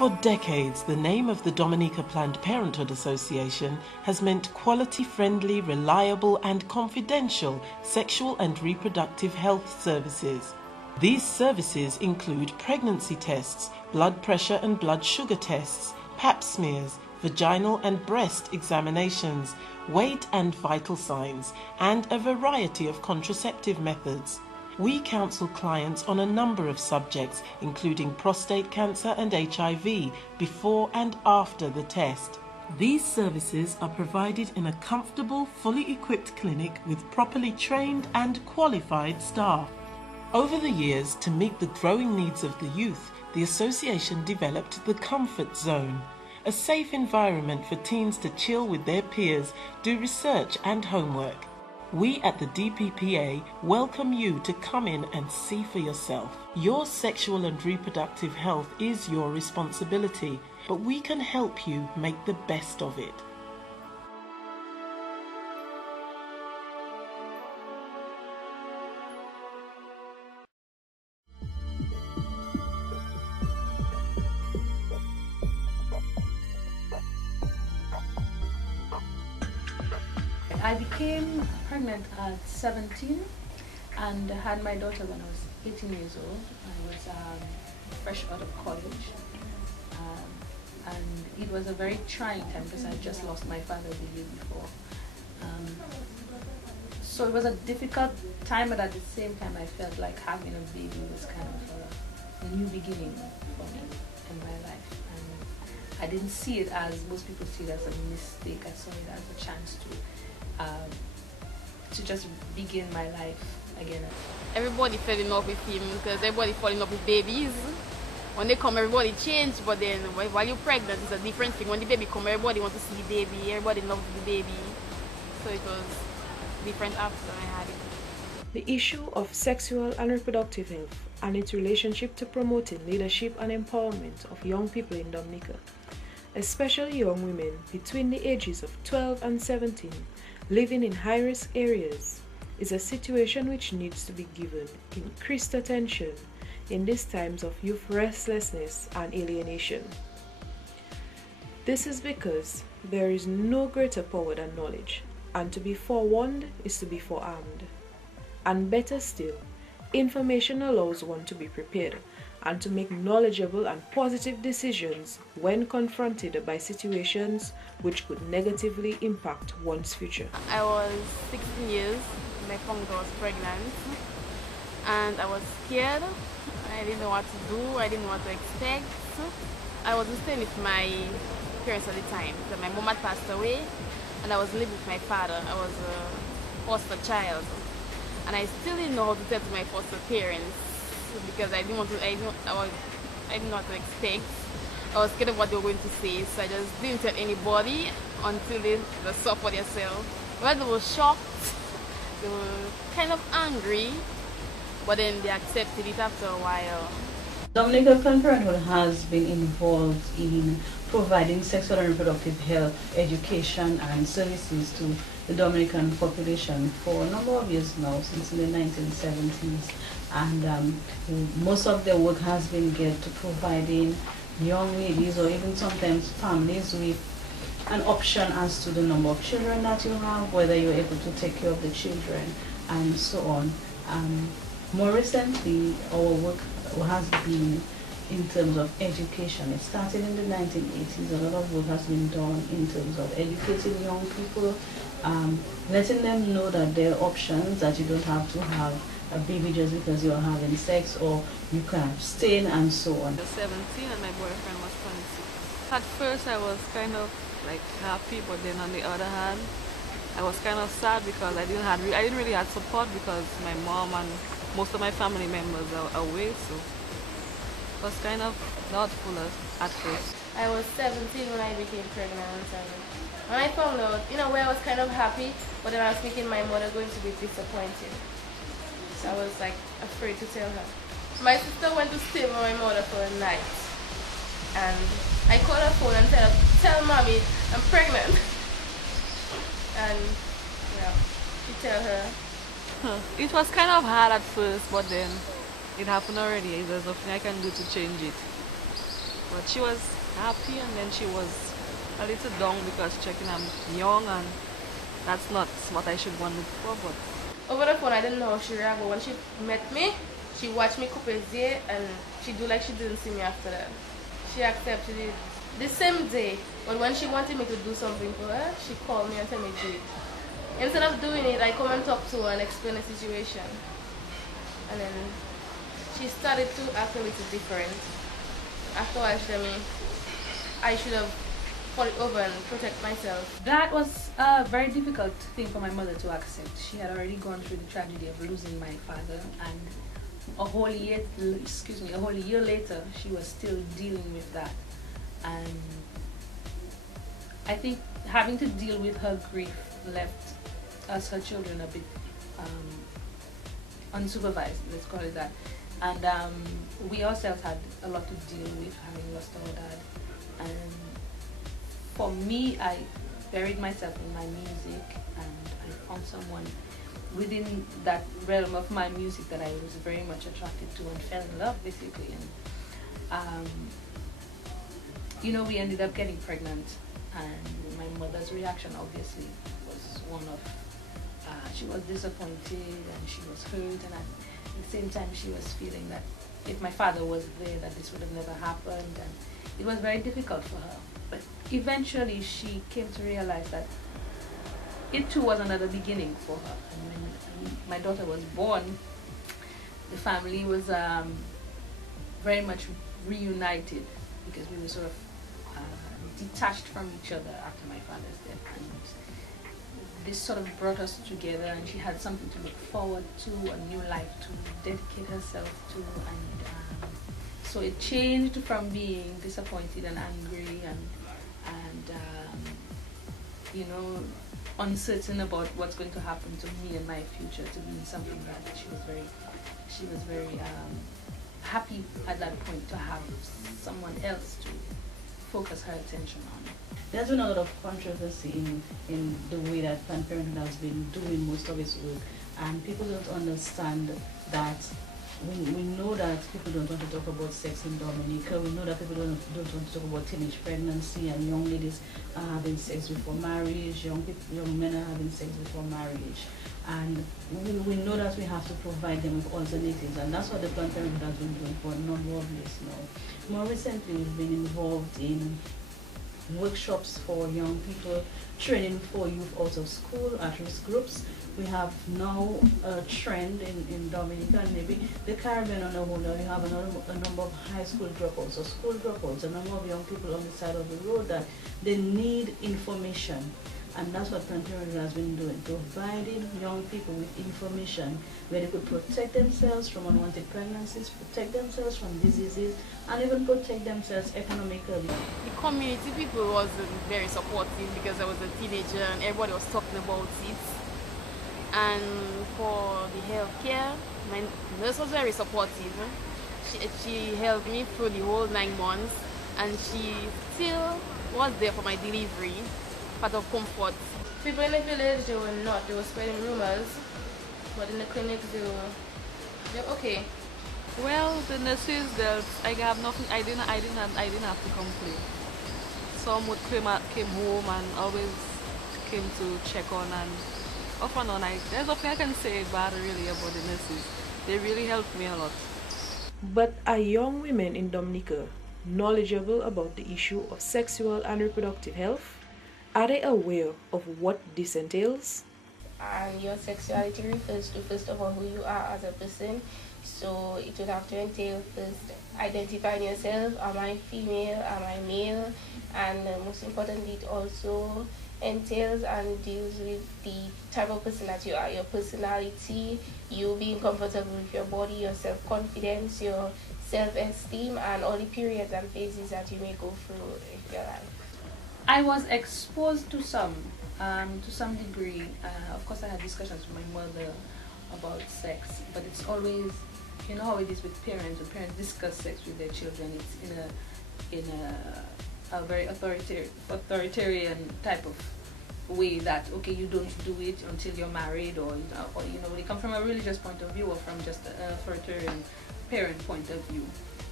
For decades, the name of the Dominica Planned Parenthood Association has meant quality-friendly, reliable and confidential sexual and reproductive health services. These services include pregnancy tests, blood pressure and blood sugar tests, pap smears, vaginal and breast examinations, weight and vital signs, and a variety of contraceptive methods. We counsel clients on a number of subjects, including prostate cancer and HIV, before and after the test. These services are provided in a comfortable, fully equipped clinic with properly trained and qualified staff. Over the years, to meet the growing needs of the youth, the association developed the Comfort Zone, a safe environment for teens to chill with their peers, do research and homework. We at the DPPA welcome you to come in and see for yourself. Your sexual and reproductive health is your responsibility, but we can help you make the best of it. I became pregnant at 17 and had my daughter when I was 18 years old. I was fresh out of college, and it was a very trying time because I just lost my father the year before. So it was a difficult time, but at the same time I felt like having a baby was kind of a new beginning for me in my life. And I didn't see it as most people see it as a mistake. I saw it as a chance to just begin my life again. Everybody fell in love with him because everybody fall in love with babies. When they come, everybody change, but then while you're pregnant, it's a different thing. When the baby come, everybody wants to see the baby, everybody loves the baby. So it was different after I had it. The issue of sexual and reproductive health and its relationship to promoting leadership and empowerment of young people in Dominica, especially young women between the ages of 12 and 17, living in high-risk areas, is a situation which needs to be given increased attention in these times of youth restlessness and alienation. This is because there is no greater power than knowledge, and to be forewarned is to be forearmed. And better still, information allows one to be prepared and to make knowledgeable and positive decisions when confronted by situations which could negatively impact one's future. I was 16 years, my found I was pregnant, and I was scared. I didn't know what to do, I didn't know what to expect. I wasn't staying with my parents at the time, so my mom had passed away, and I was living with my father. I was a foster child, and I still didn't know how to tell to my foster parents, because I didn't know what to expect. I was scared of what they were going to say, so I just didn't tell anybody until they saw for themselves. Well, they were shocked, they were kind of angry, but then they accepted it after a while. Dominica Planned Parenthood has been involved in providing sexual and reproductive health education and services to the Dominican population for a number of years now, since the 1970s. And most of the work has been geared to providing young ladies or even sometimes families with an option as to the number of children that you have, whether you're able to take care of the children, and so on. More recently, our work has been in terms of education. It started in the 1980s. A lot of work has been done in terms of educating young people, letting them know that there are options, that you don't have to have a baby just because you're having sex, or you can abstain, and so on. I was 17 and my boyfriend was 26. At first I was kind of like happy, but then on the other hand I was kind of sad because I didn't really have support because my mom and most of my family members are away, so it was kind of doubtful at first. I was 17 when I became pregnant, and when I found out, in a way I was kind of happy, but then I was thinking my mother going to be disappointed. So I was like afraid to tell her. My sister went to stay with my mother for a night, and I called her phone and tell mommy I'm pregnant. And yeah, she tell her. It was kind of hard at first, but then it happened already. There's nothing I can do to change it. But she was happy, and then she was a little down because checking I'm young and that's not what I should want to look for. But over the phone, I didn't know how she reacted, but when she met me, she watched me couple days and she do like she didn't see me after that. She accepted it the same day, but when she wanted me to do something for her, she called me and told me to do it. Instead of doing it, I come and talk to her and explain the situation. And then she started to act a little different. After a while, she told me I should have fought it over and protect myself. That was a very difficult thing for my mother to accept. She had already gone through the tragedy of losing my father, and a whole year later, she was still dealing with that. And I think having to deal with her grief left us, her children, a bit unsupervised, let's call it that. And we ourselves had a lot to deal with, having lost our dad. And for me, I buried myself in my music, and I found someone within that realm of my music that I was very much attracted to and fell in love, basically. And you know, we ended up getting pregnant, and my mother's reaction obviously was one of she was disappointed and she was hurt, and at the same time she was feeling that if my father was there, that this would have never happened, and it was very difficult for her. But eventually she came to realize that it too was another beginning for her. And when my daughter was born, the family was very much reunited, because we were sort of detached from each other after my father's death. And this sort of brought us together, and she had something to look forward to, a new life to dedicate herself to. And so it changed from being disappointed and angry and you know, uncertain about what's going to happen to me and my future, to being something that she was very happy at that point to have someone else to focus her attention on. There's been a lot of controversy in the way that Planned Parenthood has been doing most of its work, and people don't understand that. We know that people don't want to talk about sex in Dominica. We know that people don't want to talk about teenage pregnancy and young ladies having sex before marriage, young men are having sex before marriage. And we know that we have to provide them with alternatives, and that's what the Planned Parenthood has been doing for a number of years now. More recently, we've been involved in workshops for young people, training for youth out of school, at-risk groups. We have now a trend in Dominica, and maybe the Caribbean on the whole. Now we have a number of high school dropouts or school dropouts, a number of young people on the side of the road that they need information. And that's what Planned Parenthood has been doing, providing young people with information where they could protect themselves from unwanted pregnancies, protect themselves from diseases, and even protect themselves economically. The community people wasn't very supportive because I was a teenager and everybody was talking about it. And for the healthcare, my nurse was very supportive. She helped me through the whole 9 months, and she still was there for my delivery, part of comfort. People in the village, they were not. They were spreading rumors, but in the clinics, they're okay. well, the nurses, I have nothing. I didn't have to complain. Some would came home and always came to check on, and off and on. There's nothing I can say bad really about the nurses. They really helped me a lot. But are young women in Dominica knowledgeable about the issue of sexual and reproductive health? Are they aware of what this entails? And your sexuality refers to, first of all, who you are as a person. So it would have to entail first identifying yourself. Am I female? Am I male? And most importantly, it also entails and deals with the type of person that you are, your personality, you being comfortable with your body, your self-confidence, your self-esteem, and all the periods and phases that you may go through in your life. I was exposed to some degree. Of course, I had discussions with my mother about sex, but it's always, you know how it is with parents. When parents discuss sex with their children, it's in a very authoritarian type of way that, okay, you don't do it until you're married, or you know, they come from a religious point of view or from just an authoritarian parent point of view.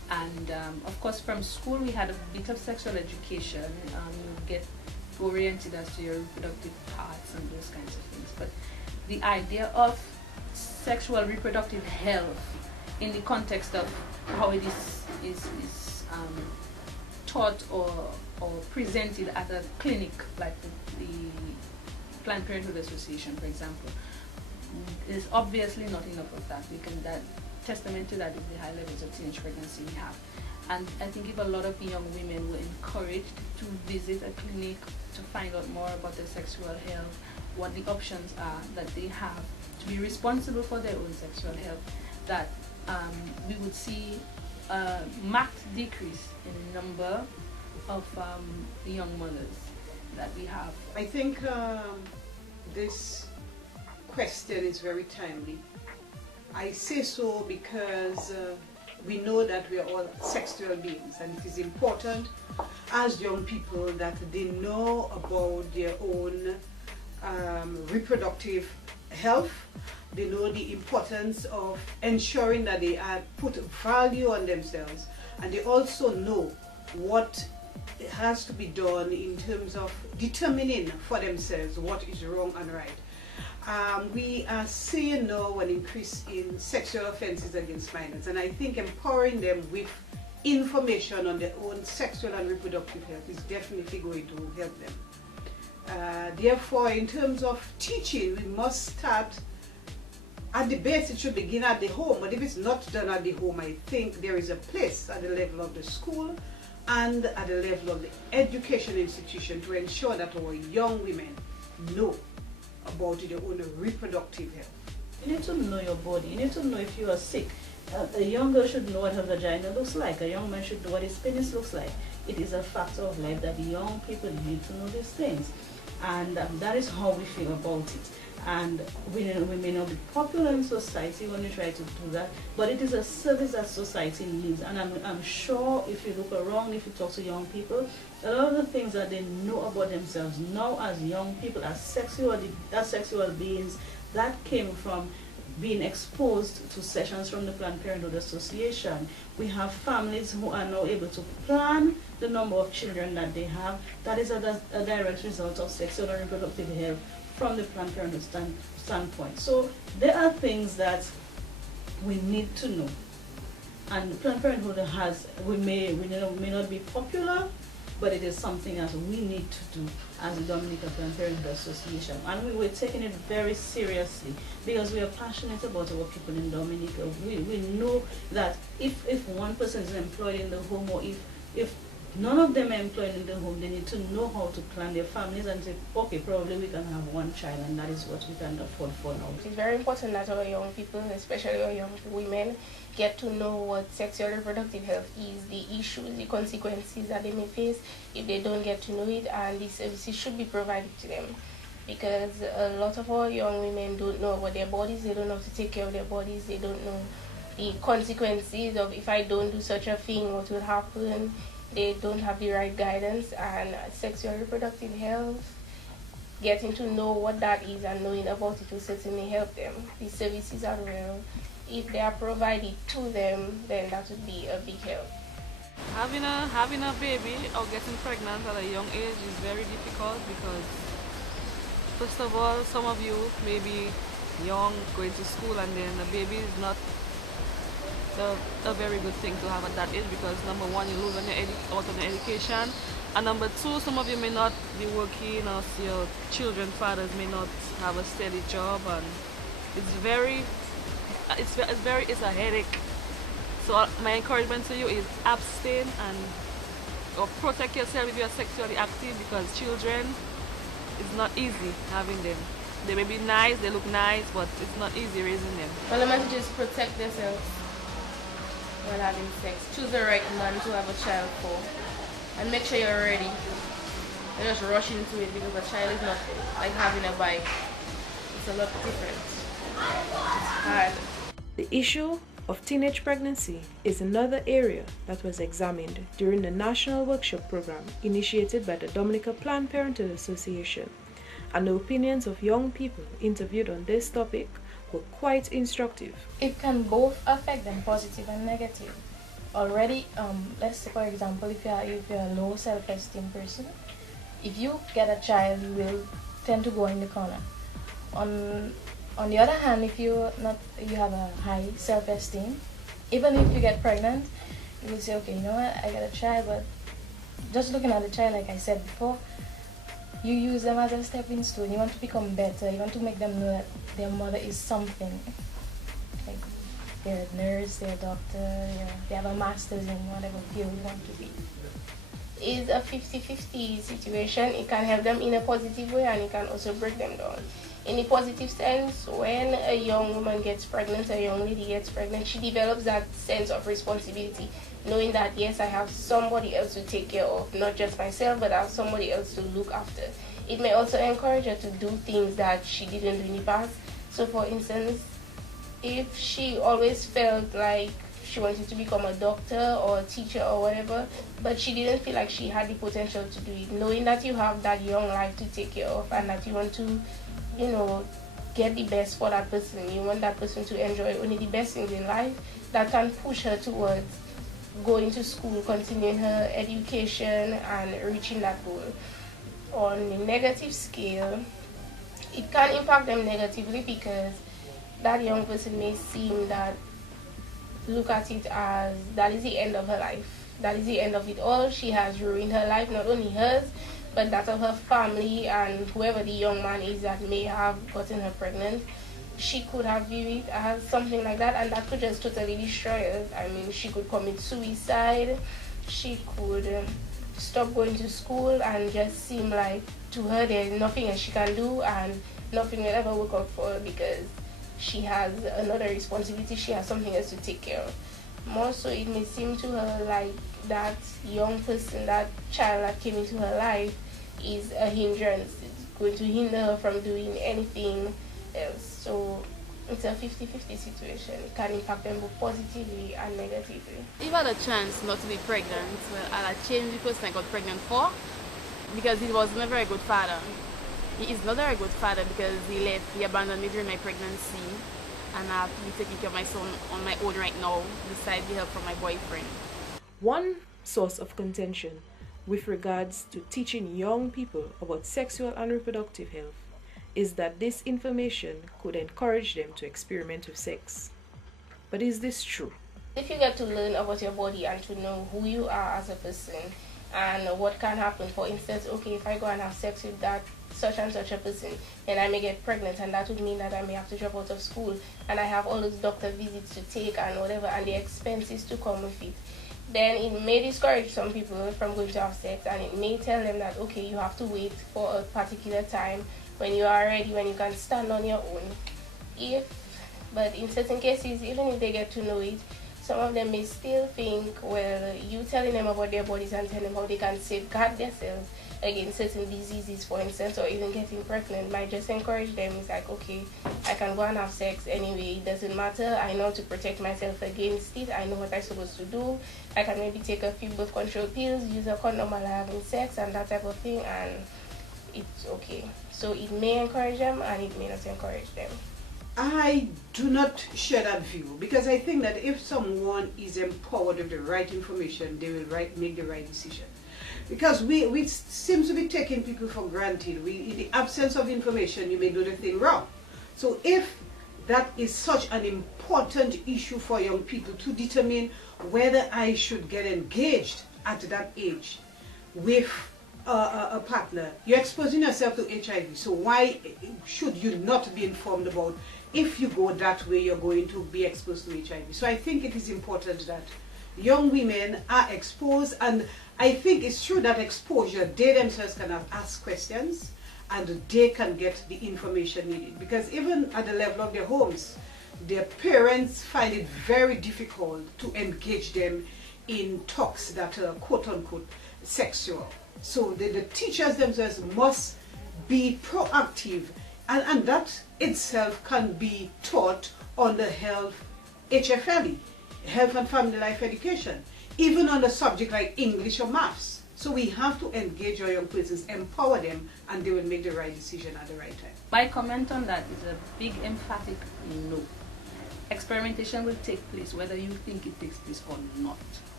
And of course, from school we had a bit of sexual education. You get oriented as to your reproductive parts and those kinds of things. But the idea of sexual reproductive health in the context of how it is taught or presented at a clinic like the Planned Parenthood Association, for example, is obviously not enough of that. That testament to that is the high levels of teenage pregnancy we have. And I think if a lot of young women were encouraged to visit a clinic to find out more about their sexual health, what the options are that they have to be responsible for their own sexual health, that we would see a marked decrease in the number of young mothers that we have. I think this question is very timely. I say so because we know that we are all sexual beings, and it is important as young people that they know about their own reproductive health. They know the importance of ensuring that they put value on themselves, and they also know what has to be done in terms of determining for themselves what is wrong and right. We are seeing now an increase in sexual offenses against minors, and I think empowering them with information on their own sexual and reproductive health is definitely going to help them. Therefore, in terms of teaching, we must start at the base. It should begin at the home, but if it's not done at the home, I think there is a place at the level of the school and at the level of the education institution to ensure that our young women know about their own reproductive health. You need to know your body. You need to know if you are sick. A young girl should know what her vagina looks like. A young man should know what his penis looks like. It is a factor of life that young people need to know these things. And that is how we feel about it. And we may not be popular in society when we try to do that, but it is a service that society needs. And I'm sure if you look around, if you talk to young people, a lot of the things that they know about themselves now as young people, as sexual beings, that came from being exposed to sessions from the Planned Parenthood Association. We have families who are now able to plan the number of children that they have. That is a direct result of sexual and reproductive health from the Planned Parenthood standpoint. So there are things that we need to know. And Planned Parenthood we may not be popular, but it is something that we need to do as the Dominica Planned Parenthood Association. And we're taking it very seriously because we are passionate about our people in Dominica. We know that if one person is employed in the home, or if none of them are employed in the home, they need to know how to plan their families and say, okay, probably we can have one child, and that is what we can afford for now. It's very important that our young people, especially our young women, get to know what sexual reproductive health is, the issues, the consequences that they may face if they don't get to know it, and these services should be provided to them. Because a lot of our young women don't know about their bodies, they don't know how to take care of their bodies, they don't know the consequences of if I don't do such a thing, what will happen. They don't have the right guidance, and sexual reproductive health, getting to know what that is and knowing about it will certainly help them. These services are well. If they are provided to them, then that would be a big help. Having a baby or getting pregnant at a young age is very difficult because, first of all, some of you may be young, going to school, and then the baby is not a very good thing to have at that age because number one, you lose out on your education, and number two, some of you may not be working, or your children's fathers may not have a steady job, and it's a headache. So my encouragement to you is abstain or protect yourself if you are sexually active, because children, it's not easy having them. They may be nice, they look nice, but it's not easy raising them. Well, the message is protect yourself while having sex. Choose the right man to have a child for, and make sure you're ready. Don't just rush into it, because a child is not like having a bike. It's a lot different. It's hard. The issue of teenage pregnancy is another area that was examined during the national workshop program initiated by the Dominica Planned Parenthood Association, and the opinions of young people interviewed on this topic were quite instructive. It can both affect them, positive and negative. already, let's say for example, if you're a low self-esteem person, if you get a child, you will tend to go in the corner. On the other hand, if you have a high self-esteem, even if you get pregnant, you will say, okay, you know what, I got a child, but just looking at the child, like I said before, you use them as a stepping stone. You want to become better. You want to make them know that their mother is something. Like they're a nurse, they're a doctor, they have a master's in whatever field you want to be. It's a 50-50 situation. It can help them in a positive way, and it can also break them down. In the positive sense, when a young woman gets pregnant, a young lady gets pregnant, she develops that sense of responsibility, knowing that yes, I have somebody else to take care of, not just myself, but I have somebody else to look after. It may also encourage her to do things that she didn't do in the past. So for instance, if she always felt like she wanted to become a doctor or a teacher or whatever, but she didn't feel like she had the potential to do it, knowing that you have that young life to take care of and that you want to, you know, get the best for that person, you want that person to enjoy only the best things in life, that can push her towards going to school, continuing her education and reaching that goal. On the negative scale, it can impact them negatively because that young person may seem that, look at it as that is the end of her life. That is the end of it all. She has ruined her life, not only hers, but that of her family and whoever the young man is that may have gotten her pregnant. She could have viewed it as something like that, and that could just totally destroy her. I mean, she could commit suicide. She could stop going to school and just seem like to her there's nothing else she can do and nothing will ever work out for her because she has another responsibility, she has something else to take care of. More so, it may seem to her like that young person, that child that came into her life is a hindrance. It's going to hinder her from doing anything else. So it's a 50-50 situation. It can impact them both positively and negatively. If I had a chance not to be pregnant, well, I'd change the person I got pregnant for because he was never a good father. He is not a very good father because he abandoned me during my pregnancy, and I have to be taking care of my son on my own right now, besides the help from my boyfriend. One source of contention with regards to teaching young people about sexual and reproductive health is that this information could encourage them to experiment with sex. But is this true? If you get to learn about your body and to know who you are as a person and what can happen, for instance, okay, if I go and have sex with that such and such a person, then I may get pregnant, and that would mean that I may have to drop out of school, and I have all those doctor visits to take and whatever, and the expenses to come with it. Then it may discourage some people from going to have sex, and it may tell them that, okay, you have to wait for a particular time when you are ready, when you can stand on your own. But in certain cases, even if they get to know it, some of them may still think, well, you telling them about their bodies and telling them how they can safeguard themselves against certain diseases, for instance, or even getting pregnant might just encourage them. It's like, okay, I can go and have sex anyway, it doesn't matter, I know to protect myself against it, I know what I'm supposed to do, I can maybe take a few birth control pills, use a condom while having sex and that type of thing, and it's okay. So it may encourage them and it may not encourage them. I do not share that view, because I think that if someone is empowered with the right information, they will make the right decision. Because we seem to be taking people for granted. In the absence of information, you may do the thing wrong. So if that is such an important issue for young people to determine whether I should get engaged at that age with a partner, you're exposing yourself to HIV. So why should you not be informed about if you go that way, you're going to be exposed to HIV? So I think it is important that young women are exposed, and I think it's true that exposure, they themselves can ask questions and they can get the information needed. Because even at the level of their homes, their parents find it very difficult to engage them in talks that are quote-unquote sexual. So the teachers themselves must be proactive, and that itself can be taught on the HFLE, Health and Family Life Education, even on a subject like English or maths. So we have to engage our young persons, empower them, and they will make the right decision at the right time. My comment on that is a big emphatic no. Experimentation will take place whether you think it takes place or not.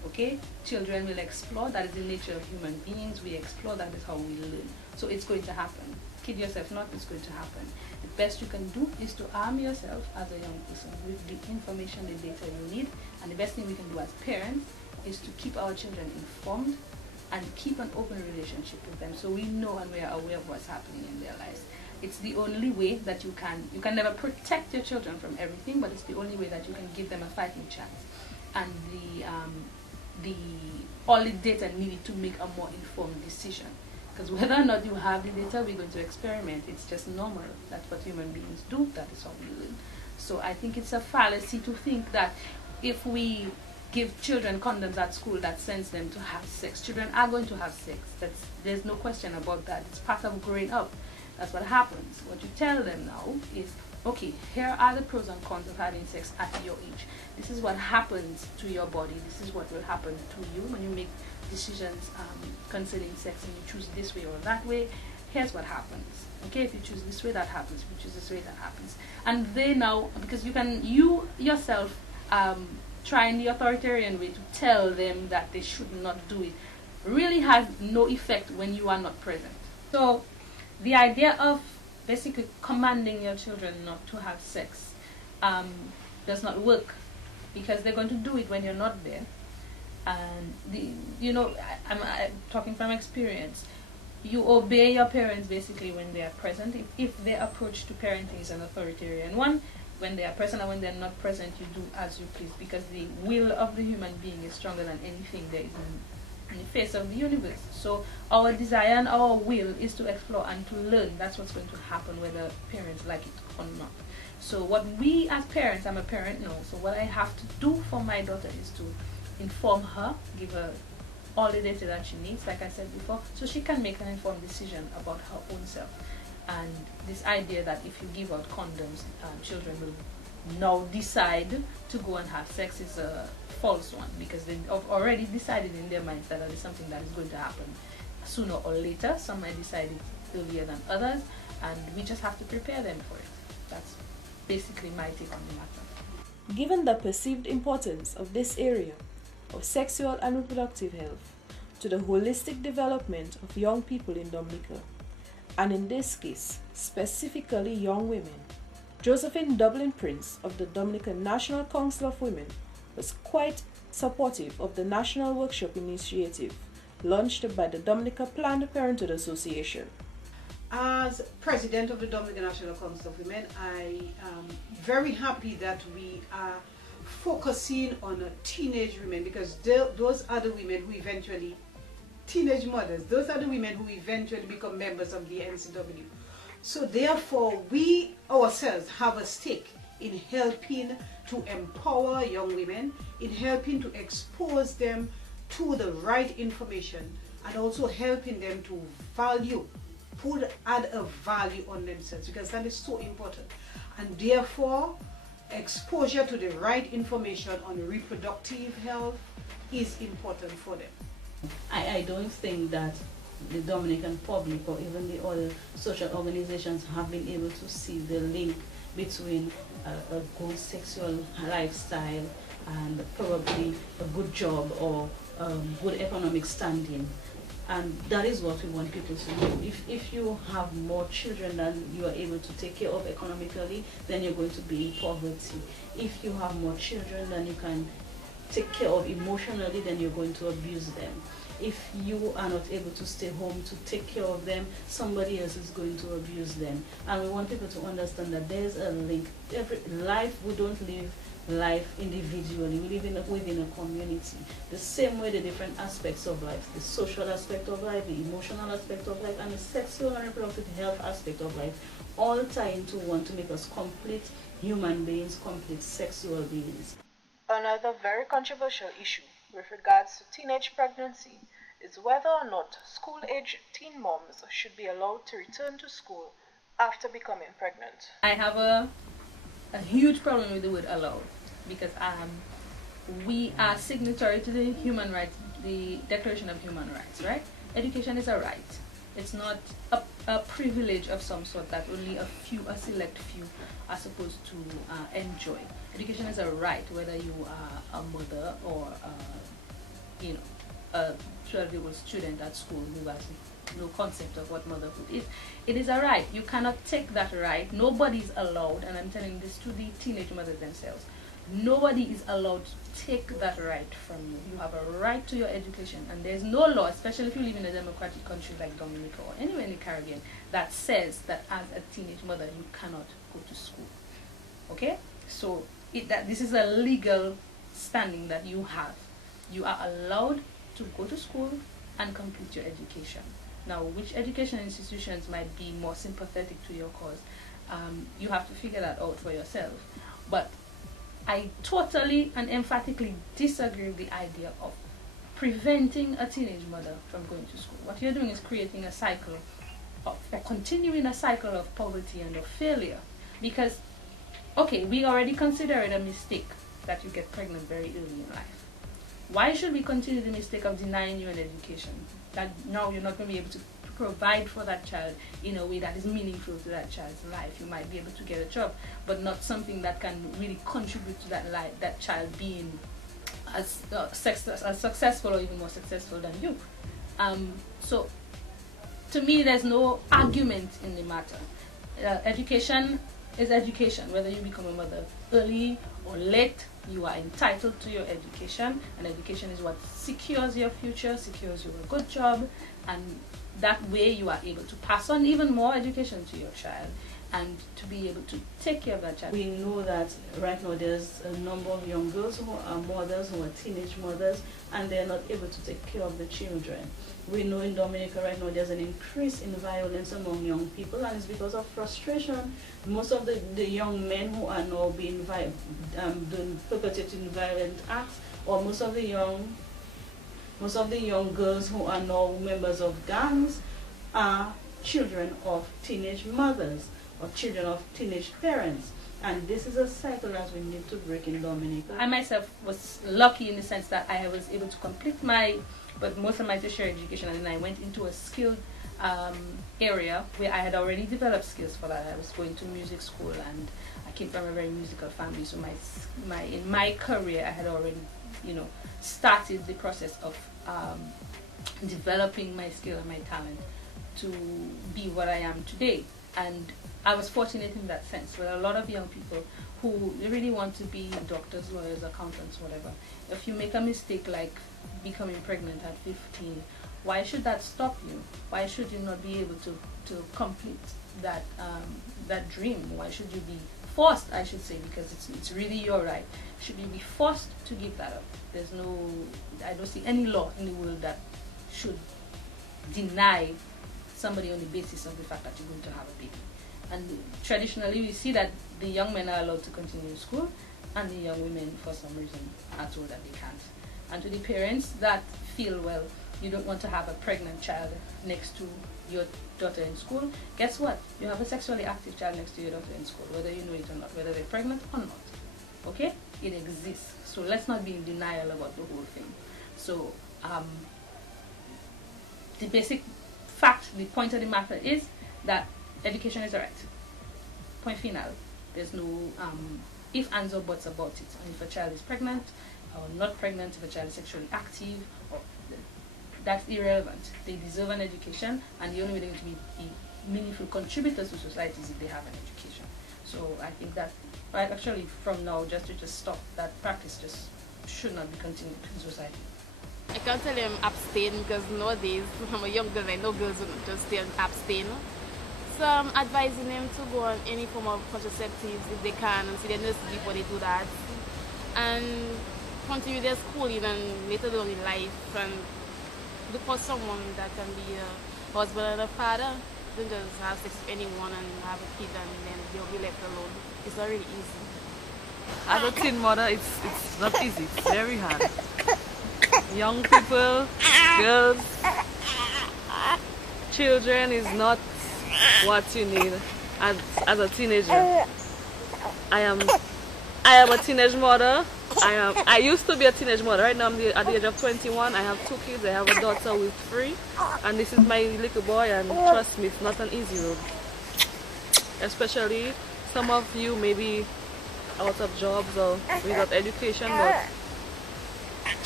Okay, children will explore. That is the nature of human beings. We explore. That is how we learn. So it's going to happen. Kid yourself not, it's going to happen. The best you can do is to arm yourself as a young person with the information, the data you need. And the best thing we can do as parents is to keep our children informed and keep an open relationship with them, so we know and we are aware of what's happening in their lives. It's the only way that you can never protect your children from everything, but it's the only way that you can give them a fighting chance. And all the data needed to make a more informed decision. Because whether or not you have the data, we're going to experiment. It's just normal. That's what human beings do. That is how we learn. So I think it's a fallacy to think that if we give children condoms at school, that sends them to have sex. Children are going to have sex. There's no question about that. It's part of growing up. That's what happens. What you tell them now is, okay, here are the pros and cons of having sex at your age. This is what happens to your body. This is what will happen to you when you make decisions concerning sex and you choose this way or that way. Here's what happens. Okay, if you choose this way, that happens. If you choose this way, that happens. And they now, because you yourself try in the authoritarian way to tell them that they should not do it, really has no effect when you are not present. So the idea of basically commanding your children not to have sex does not work, because they're going to do it when you're not there. And I'm talking from experience. You obey your parents basically when they are present. If their approach to parenting is an authoritarian one, when they are present and when they're not present, you do as you please, because the will of the human being is stronger than anything there is in the face of the universe. So our desire and our will is to explore and to learn. That's what's going to happen whether parents like it or not. So what we as parents, I'm a parent now, so what I have to do for my daughter is to inform her, give her all the data that she needs, like I said before, so she can make an informed decision about her own self. And this idea that if you give out condoms, children will now decide to go and have sex is a false one, because they have already decided in their minds that that is something that is going to happen sooner or later. Some might decide it earlier than others, and we just have to prepare them for it. That's basically my take on the matter. Given the perceived importance of this area of sexual and reproductive health to the holistic development of young people in Dominica, and in this case, specifically young women, Josephine Dublin Prince of the Dominican National Council of Women was quite supportive of the National Workshop Initiative launched by the Dominica Planned Parenthood Association. As president of the Dominican National Council of Women, I am very happy that we are focusing on teenage women, because those are the women who eventually, teenage mothers, those are the women who eventually become members of the NCW. So therefore, we ourselves have a stake in helping to empower young women, in helping to expose them to the right information, and also helping them to add a value on themselves, because that is so important. And therefore, exposure to the right information on reproductive health is important for them. I don't think that the Dominican public or even the other social organizations have been able to see the link between a good sexual lifestyle and probably a good job or good economic standing. And that is what we want people to do. If you have more children than you are able to take care of economically, then you're going to be in poverty. If you have more children than you can take care of emotionally, then you're going to abuse them. If you are not able to stay home to take care of them, somebody else is going to abuse them. And we want people to understand that there's a link. We don't live life individually, we live within a community. The same way the different aspects of life, the social aspect of life, the emotional aspect of life, and the sexual and reproductive health aspect of life all tie into one to make us complete human beings, complete sexual beings. Another very controversial issue with regards to teenage pregnancy is whether or not school-age teen moms should be allowed to return to school after becoming pregnant. I have a huge problem with the word allowed, because we are signatory to the human rights, the Declaration of Human Rights, right? Education is a right. It's not a privilege of some sort that only a select few are supposed to enjoy. Education is a right, whether you are a mother or you know, a 12-year-old student at school who has no concept of what motherhood is. It is a right. You cannot take that right. Nobody's allowed, and I'm telling this to the teenage mothers themselves, nobody is allowed to take that right from you. You have a right to your education, and there's no law, especially if you live in a democratic country like Dominica or anywhere in the Caribbean, that says that as a teenage mother you cannot go to school. Okay? So this is a legal standing that you have. You are allowed to go to school and complete your education. Now, which education institutions might be more sympathetic to your cause, you have to figure that out for yourself. But I totally and emphatically disagree with the idea of preventing a teenage mother from going to school. What you're doing is creating a cycle, continuing a cycle of poverty and of failure. Because, okay, we already consider it a mistake that you get pregnant very early in life. Why should we continue the mistake of denying you an education? That now you're not going to be able to provide for that child in a way that is meaningful to that child's life. You might be able to get a job, but not something that can really contribute to that child being as successful or even more successful than you. So, to me, there's no argument in the matter. Education is education, whether you become a mother early or late. You are entitled to your education, and education is what secures your future, secures you a good job, and that way you are able to pass on even more education to your child and to be able to take care of that child. We know that right now there's a number of young girls who are mothers, who are teenage mothers, and they're not able to take care of the children. We know in Dominica right now there's an increase in violence among young people, and it's because of frustration. Most of the young men who are now being perpetrating violent acts, or most of the young girls who are now members of gangs, are children of teenage mothers or children of teenage parents. And this is a cycle that we need to break in Dominica. I myself was lucky in the sense that I was able to complete most of my tertiary education, and then I went into a skilled area where I had already developed skills for that. I was going to music school, and I came from a very musical family, so in my career I had already, started the process of developing my skill and my talent to be what I am today. And I was fortunate in that sense. With a lot of young people who really want to be doctors, lawyers, accountants, whatever, if you make a mistake like becoming pregnant at 15, why should that stop you? Why should you not be able to complete that dream? Why should you be forced, I should say, because it's really your right, should you be forced to give that up? I don't see any law in the world that should deny somebody on the basis of the fact that you're going to have a baby. And traditionally we see that the young men are allowed to continue school, and the young women for some reason are told that they can't. And to the parents that feel, well, you don't want to have a pregnant child next to your daughter in school, guess what? You have a sexually active child next to your daughter in school, whether you know it or not, whether they're pregnant or not. Okay? It exists. So let's not be in denial about the whole thing. So the basic fact, the point of the matter is that education is a right. Point final. There's no if, ands, or buts about it. And if a child is pregnant or not pregnant, if a child is sexually active, that's irrelevant. They deserve an education, and the only way they're going to be meaningful contributors to society is if they have an education. So I think that, actually from now, just to stop that practice just should not be continued in society. I can't tell him abstain, because nowadays, I'm a young girl, I know girls will just stay and abstain. So I'm advising them to go on any form of contraceptives if they can, and see their nurse before they do that. And continue their schooling and later on in life, and look for someone that can be a husband and a father. Don't just have sex with anyone and have a kid and then they'll be left alone. It's not really easy. As a teen mother, it's not easy. It's very hard. Young people, girls, children is not what you need as a teenager. I am a teenage mother. I used to be a teenage mother. Right now I'm at the age of 21. I have 2 kids. I have a daughter with 3, and this is my little boy, and trust me, it's not an easy road. Especially some of you may be out of jobs or without education, but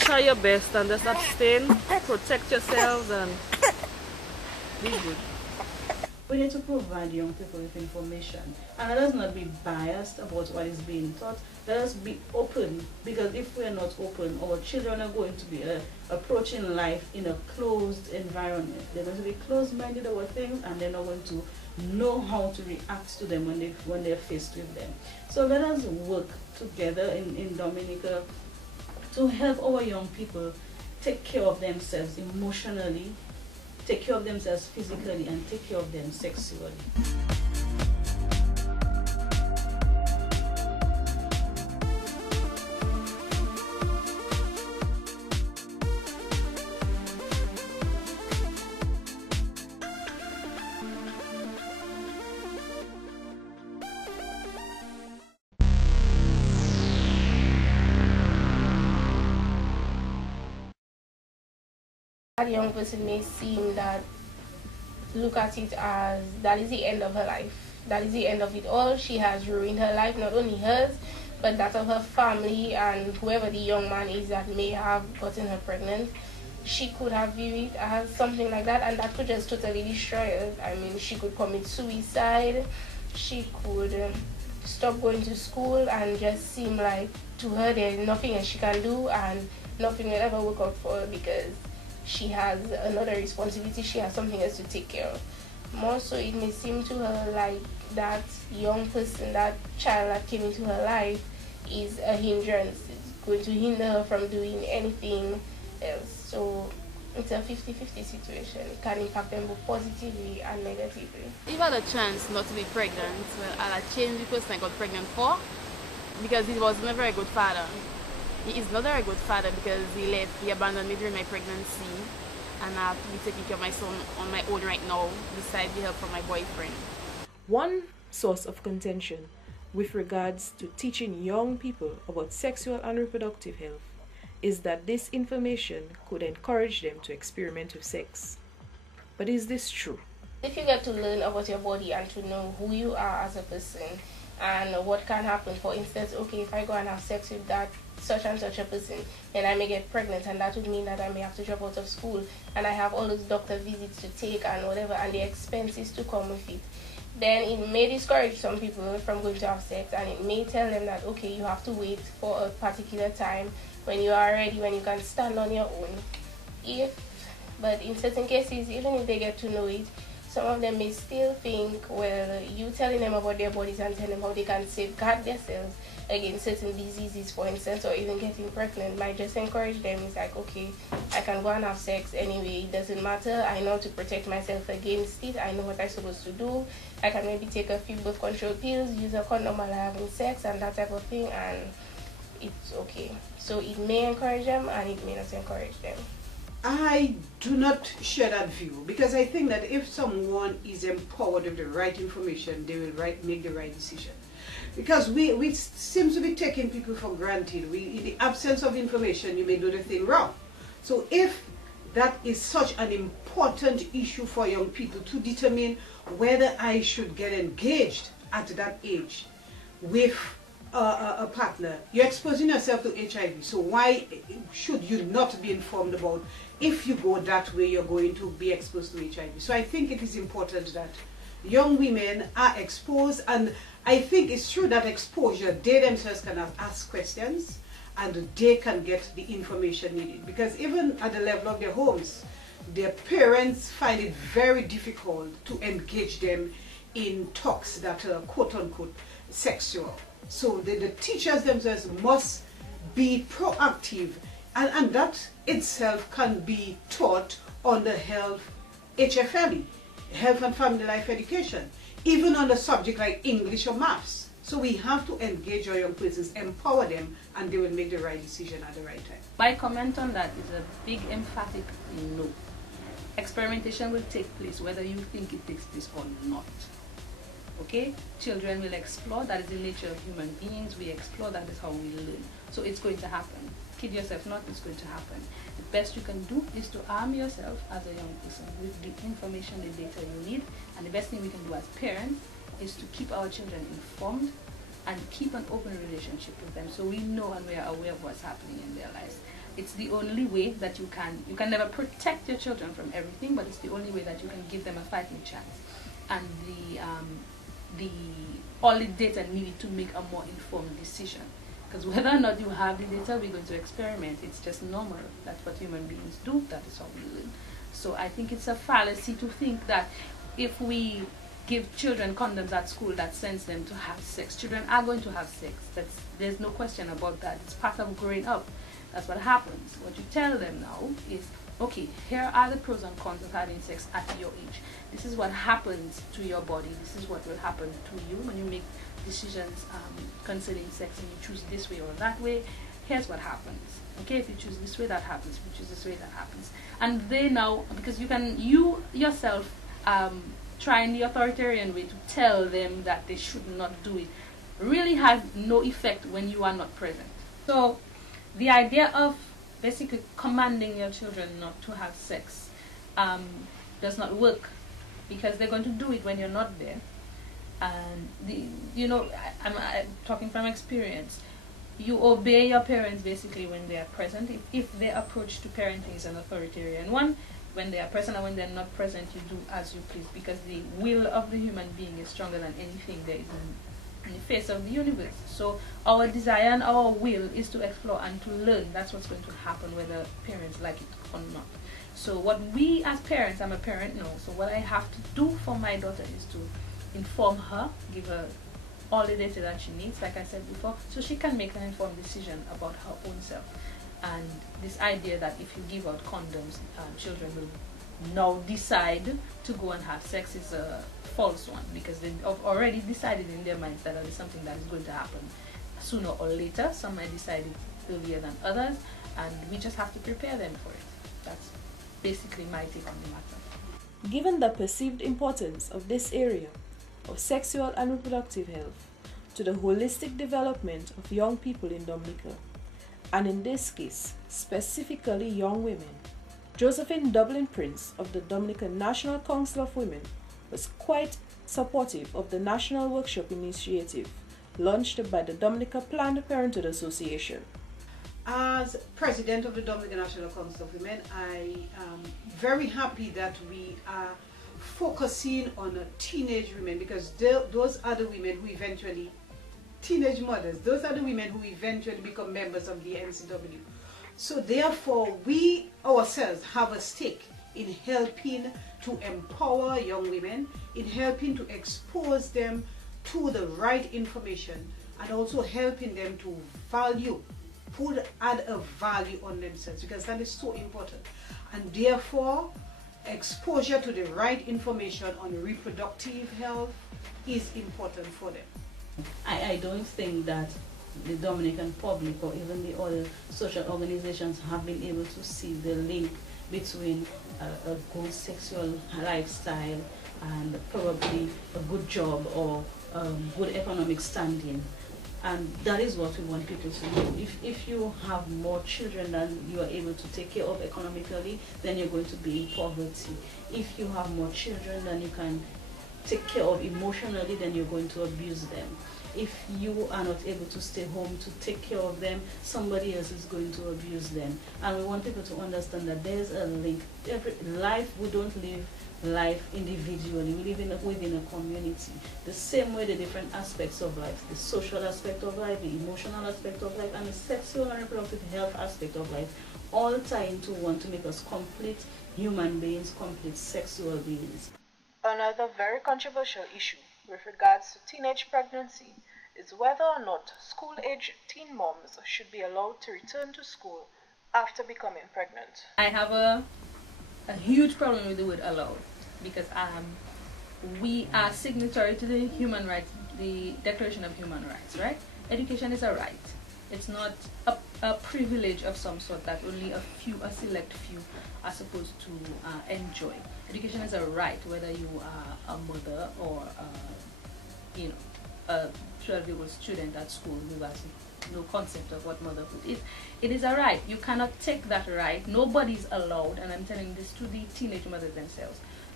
try your best and just abstain, protect yourselves and be good. We need to provide young people with information, and let us not be biased about what is being taught. Let us be open, because if we are not open, our children are going to be approaching life in a closed environment. They're going to be closed-minded about things, and they're not going to know how to react to them when they're faced with them. So let us work together in Dominica to help our young people take care of themselves emotionally, take care of themselves physically, and take care of them sexually. That young person may seem that, look at it as that is the end of her life. That is the end of it all. She has ruined her life, not only hers, but that of her family and whoever the young man is that may have gotten her pregnant. She could have viewed it as something like that, and that could just totally destroy her. I mean, she could commit suicide. She could stop going to school and just seem like to her there's nothing else she can do, and nothing will ever work out for her because she has another responsibility, she has something else to take care of. More so, it may seem to her like that young person, that child that came into her life is a hindrance. It's going to hinder her from doing anything else. So it's a 50-50 situation. It can impact them both positively and negatively. If I had a chance not to be pregnant, well, I'd change the person I got pregnant for, because he was never a good father. He is not a very good father because he abandoned me during my pregnancy, and I have to be taking care of my son on my own right now, besides the help from my boyfriend. One source of contention with regards to teaching young people about sexual and reproductive health is that this information could encourage them to experiment with sex. But is this true? If you get to learn about your body and to know who you are as a person and what can happen, for instance, okay, if I go and have sex with that such and such a person, then I may get pregnant, and that would mean that I may have to drop out of school, and I have all those doctor visits to take and whatever, and the expenses to come with it. Then it may discourage some people from going to have sex, and it may tell them that, okay, you have to wait for a particular time when you are ready, when you can stand on your own. But in certain cases, even if they get to know it, some of them may still think, well, you telling them about their bodies and telling them how they can safeguard themselves against certain diseases, for instance, or even getting pregnant, might just encourage them. It's like, okay, I can go and have sex anyway, it doesn't matter, I know to protect myself against it, I know what I'm supposed to do, I can maybe take a few birth control pills, use a condom while having sex and that type of thing, and it's okay. So it may encourage them and it may not encourage them. I do not share that view, because I think that if someone is empowered with the right information, they will make the right decision. Because we seem to be taking people for granted. In the absence of information, you may do the thing wrong. So if that is such an important issue for young people to determine whether I should get engaged at that age with a partner, you're exposing yourself to HIV. So why should you not be informed about if you go that way, you're going to be exposed to HIV? So I think it is important that young women are exposed, and I think it's true that exposure, they themselves can ask questions and they can get the information needed. Because even at the level of their homes, their parents find it very difficult to engage them in talks that are quote-unquote sexual. So the teachers themselves must be proactive, and that itself can be taught on the HFLE, Health and Family Life Education, even on a subject like English or maths. So we have to engage our young persons, empower them, and they will make the right decision at the right time. My comment on that is a big emphatic no. Experimentation will take place whether you think it takes place or not. Okay? Children will explore, that is the nature of human beings. We explore, that is how we learn. So it's going to happen. Kid yourself not, it's going to happen. The best you can do is to arm yourself as a young person with the information, the data you need. And the best thing we can do as parents is to keep our children informed and keep an open relationship with them so we know and we are aware of what's happening in their lives. It's the only way that you can never protect your children from everything, but it's the only way that you can give them a fighting chance. And all the data needed to make a more informed decision. Because whether or not you have the data, we're going to experiment. It's just normal. That's what human beings do. That is how we learn. So I think it's a fallacy to think that if we give children condoms at school, that sends them to have sex. Children are going to have sex. There's no question about that. It's part of growing up. That's what happens. What you tell them now is, okay, here are the pros and cons of having sex at your age. This is what happens to your body. This is what will happen to you when you make decisions concerning sex and you choose this way or that way. Here's what happens. Okay, if you choose this way, that happens. If you choose this way, that happens. And they now, because you yourself trying the authoritarian way to tell them that they should not do it, really has no effect when you are not present. So the idea of basically commanding your children not to have sex does not work, because they're going to do it when you're not there. And I'm talking from experience. You obey your parents basically when they are present. If their approach to parenting is an authoritarian one, when they are present and when they're not present, you do as you please, because the will of the human being is stronger than anything there is in the face of the universe. So our desire and our will is to explore and to learn. That's what's going to happen whether parents like it or not. So what we as parents, I'm a parent now, so what I have to do for my daughter is to inform her, give her all the data that she needs, like I said before, so she can make an informed decision about her own self. And this idea that if you give out condoms, children will now decide to go and have sex is a false one, because they've already decided in their minds that that is something that is going to happen sooner or later. Some might decide it earlier than others, and we just have to prepare them for it. That's basically my take on the matter. Given the perceived importance of this area of sexual and reproductive health to the holistic development of young people in Dominica, and in this case, specifically young women, Josephine Dublin Prince of the Dominican National Council of Women was quite supportive of the National Workshop Initiative launched by the Dominica Planned Parenthood Association. As president of the Dominican National Council of Women, I am very happy that we are focusing on teenage women, because those are the women who eventually, teenage mothers, those are the women who eventually become members of the NCW. So therefore, we ourselves have a stake in helping to empower young women, in helping to expose them to the right information, and also helping them to add a value on themselves, because that is so important. And therefore, exposure to the right information on reproductive health is important for them. I don't think that the Dominican public or even the other social organizations have been able to see the link between a good sexual lifestyle and probably a good job or good economic standing. And that is what we want people to know. If you have more children than you are able to take care of economically, then you're going to be in poverty. If you have more children than you can take care of emotionally, then you're going to abuse them. If you are not able to stay home to take care of them, somebody else is going to abuse them. And we want people to understand that there's a link. We don't live life individually, we live within a community. The same way the different aspects of life, the social aspect of life, the emotional aspect of life, and the sexual and reproductive health aspect of life all tie into one to make us complete human beings, complete sexual beings. Another very controversial issue with regards to teenage pregnancy is whether or not school-age teen moms should be allowed to return to school after becoming pregnant. I have a huge problem with the word allowed, because we are signatory to the human rights, the Declaration of Human Rights, right? Education is a right. It's not a privilege of some sort that only a select few are supposed to enjoy. Education is a right, whether you are a mother or a 12-year-old student at school who has no concept of what motherhood is. It is a right. You cannot take that right. Nobody's allowed, and I'm telling this to the teenage mothers themselves,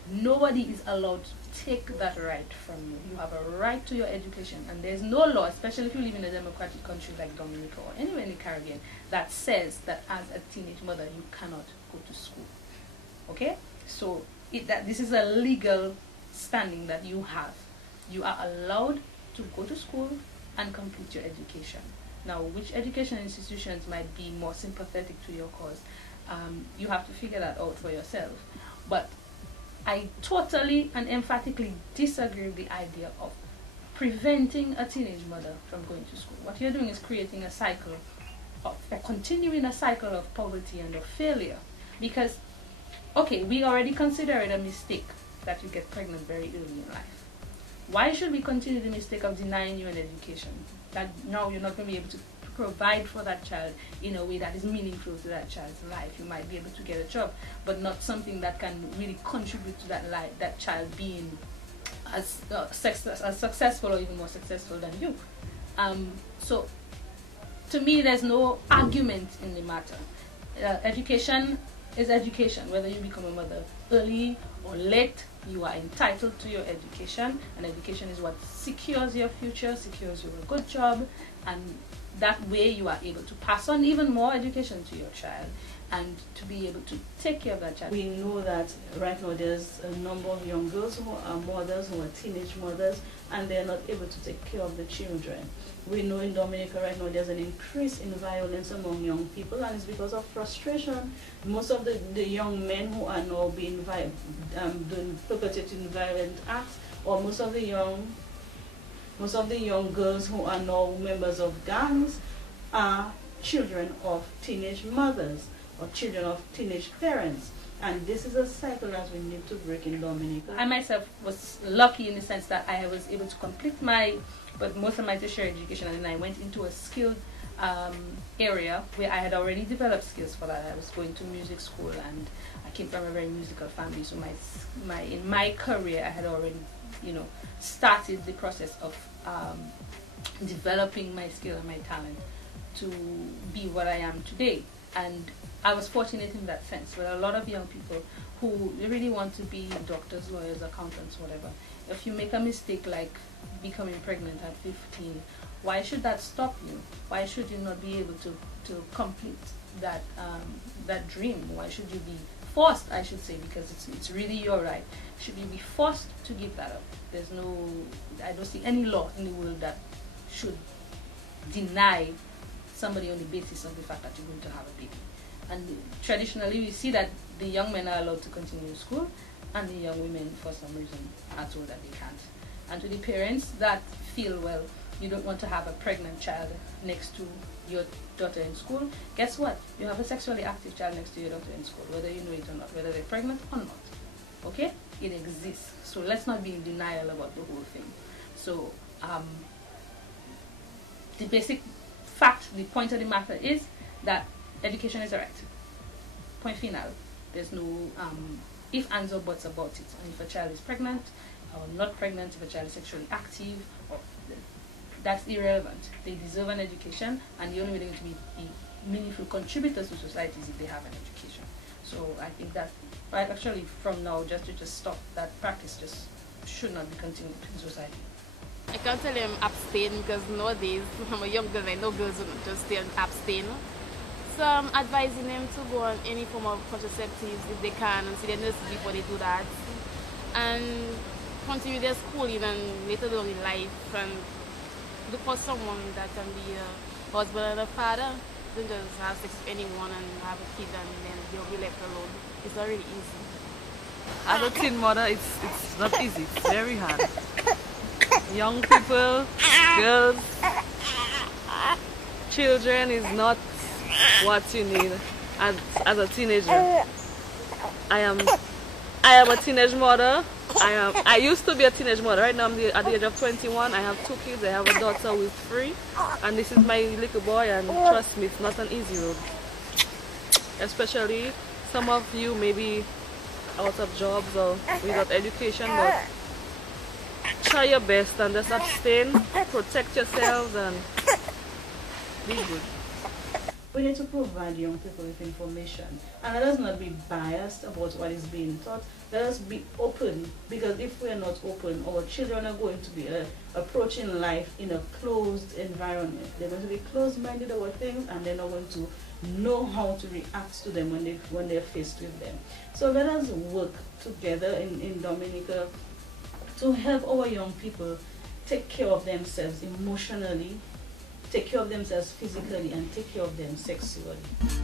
Nobody is allowed to take that right from you. You have a right to your education, and there's no law, especially if you live in a democratic country like Dominica or anywhere in the Caribbean, that says that as a teenage mother you cannot go to school. Okay? So this is a legal standing that you have. You are allowed to go to school and complete your education. Now, which education institutions might be more sympathetic to your cause, you have to figure that out for yourself. But I totally and emphatically disagree with the idea of preventing a teenage mother from going to school. What you're doing is creating a cycle, continuing a cycle of poverty and of failure. Because, okay, we already consider it a mistake that you get pregnant very early in life. Why should we continue the mistake of denying you an education? That now you're not going to be able to provide for that child in a way that is meaningful to that child's life. You might be able to get a job, but not something that can really contribute to that child being as successful or even more successful than you. So, to me, there's no argument in the matter. Education is education. Whether you become a mother early or late, you are entitled to your education, and education is what secures your future, secures you a good job, and that way you are able to pass on even more education to your child and to be able to take care of that child. We know that right now there's a number of young girls who are mothers, who are teenage mothers, and they're not able to take care of the children. We know in Dominica right now there's an increase in violence among young people, and it's because of frustration. Most of the young men who are now being perpetrating violent acts, or most of the young girls who are now members of gangs are children of teenage mothers or children of teenage parents. And this is a cycle that we need to break in Dominica. I myself was lucky in the sense that I was able to complete most of my tertiary education, and then I went into a skilled area where I had already developed skills for that. I was going to music school, and I came from a very musical family, so in my career I had already started the process of developing my skill and my talent to be what I am today. And I was fortunate in that sense. With a lot of young people who really want to be doctors, lawyers, accountants, whatever, if you make a mistake like becoming pregnant at 15, why should that stop you? Why should you not be able to complete that dream? Why should you be forced, I should say, because it's really your right. Should you be forced to give that up? I don't see any law in the world that should deny somebody on the basis of the fact that you're going to have a baby. And traditionally we see that the young men are allowed to continue school, and the young women for some reason are told that they can't. And to the parents that feel, well, you don't want to have a pregnant child next to your daughter in school, guess what? You have a sexually active child next to your daughter in school, whether you know it or not, whether they're pregnant or not. Okay? It exists. So let's not be in denial about the whole thing. So the basic fact, the point of the matter is that education is a right. Point final. There's no if, ands, or buts about it. And if a child is pregnant or not pregnant, if a child is sexually active, that's irrelevant. They deserve an education, and the only way they're going to be meaningful contributors to society is if they have an education. So I think that, right, actually from now, just stop that practice, just should not be continued in society. I can't tell him abstain, because nowadays I'm a young girl, I know girls will just stay and abstain. So I'm advising them to go on any form of contraceptives if they can, and see their nurses before they do that. And continue their schooling and later on in life, and look for someone that can be a husband and a father. Don't just have sex with anyone and have a kid and then they'll be left alone. It's not really easy. As a teen mother, it's not easy. It's very hard. Young people, girls, children is not what you need as a teenager. I am a teenage mother. I used to be a teenage mother. Right now I'm at the age of 21. I have 2 kids. I have a daughter who is 3, and this is my little boy, and trust me, it's not an easy road. Especially some of you may be out of jobs or without education, but try your best and just abstain, protect yourselves, and be good. We need to provide young people with information. And let us not be biased about what is being taught. Let us be open, because if we are not open, our children are going to be approaching life in a closed environment. They're going to be closed-minded about things, and they're not going to know how to react to them when they're faced with them. So let us work together in Dominica to help our young people take care of themselves emotionally, take care of themselves physically, and take care of them sexually.